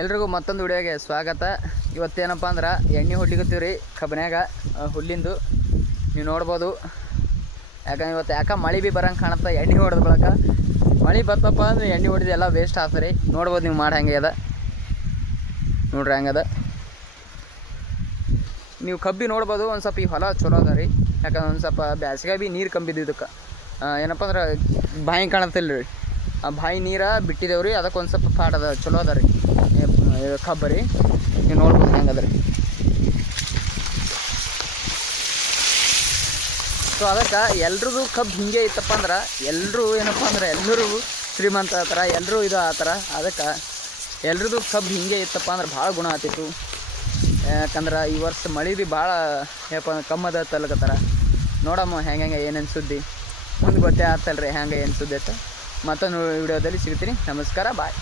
ಎಲ್ರಿಗೂ ಮತ್ತೊಂದು ವಿಡಿಯೋಗೆ ಸ್ವಾಗತ. ಇವತ್ತೇನಪ್ಪ ಅಂದ್ರೆ ಎಣ್ಣೆ ಹೊಡ್ಲಿಕತ್ತೀವಿ ರೀ ಕಬ್ಬನ್ಯಾಗ ಹುಲ್ಲಿಂದು. ನೀವು ನೋಡ್ಬೋದು. ಯಾಕಂದ್ರೆ ಇವತ್ತು ಮಳೆ ಭೀ ಬರಂಗೆ ಕಾಣುತ್ತೆ. ಎಣ್ಣೆ ಹೊಡೆದ ಬಳಕ ಮಳೆ ಬತ್ತಪ್ಪ ಅಂದ್ರೆ ಎಣ್ಣೆ ಹೊಡೆದು ಎಲ್ಲ ವೇಸ್ಟ್ ಆಗ್ತದೆ ರೀ. ನೋಡ್ಬೋದು ನೀವು ಮಾಡಿ ಹಂಗೆ ಅದ ನೋಡ್ರಿ, ಹಂಗದ. ನೀವು ಕಬ್ಬಿ ನೋಡ್ಬೋದು. ಒಂದು ಸ್ವಲ್ಪ ಈ ಹೊಲ ಚಲೋ ಅದ ರೀ. ಯಾಕಂದ್ರೆ ಒಂದು ಸ್ವಲ್ಪ ಬ್ಯಾಸಿಗೆ ಭೀ ನೀರು ಕಂಬಿದ್ದು ಇದಕ್ಕೆ. ಏನಪ್ಪ ಅಂದ್ರೆ ಬಾಯಿ ಕಾಣತ್ತಿಲ್ಲ ರೀ. ಆ ಬಾಯಿ ನೀರು ಬಿಟ್ಟಿದ್ದೇವೆ ರೀ. ಅದಕ್ಕೆ ಒಂದು ಸ್ವಲ್ಪ ಪಾಡದ ಚಲೋ ಅದ ರೀ ಕಬ್ಬ ರೀ. ನೀವು ನೋಡ್ಬೋದು ಹೆಂಗದ ರೀ. ಸೊ ಅದಕ್ಕೆ ಎಲ್ರದ್ದು ಕಬ್ಬು ಹಿಂಗೆ ಇತ್ತಪ್ಪ ಅಂದ್ರೆ ಎಲ್ಲರೂ ಏನಪ್ಪ ಅಂದ್ರೆ ಎಲ್ಲರೂ ಶ್ರೀಮಂತ ಆತರ, ಎಲ್ಲರೂ ಇದು ಆ ಥರ. ಅದಕ್ಕೆ ಎಲ್ರದ್ದು ಕಬ್ಬು ಹಿಂಗೆ ಇತ್ತಪ್ಪ ಅಂದ್ರೆ ಭಾಳ ಗುಣ ಆಗ್ತಿತ್ತು. ಯಾಕಂದ್ರೆ ಈ ವರ್ಷ ಮಳೆ ಭೀ ಭಾಳ ಏನಪ್ಪ ಕಮ್ಮದ ತಲಕತ್ತಾರ. ನೋಡಮ್ಮ ಹೆಂಗೆ ಏನೇನು ಸುದ್ದಿ ಮುಂದೆ ಗೊತ್ತೇ ಆಗ್ತಲ್ಲ ರೀ ಹೆಂಗೆ ಏನು ಸುದ್ದಿ ಅಂತ. ಮತ್ತೊಂದು ವಿಡಿಯೋದಲ್ಲಿ ಸಿಗ್ತೀನಿ. ನಮಸ್ಕಾರ, ಬಾಯ್.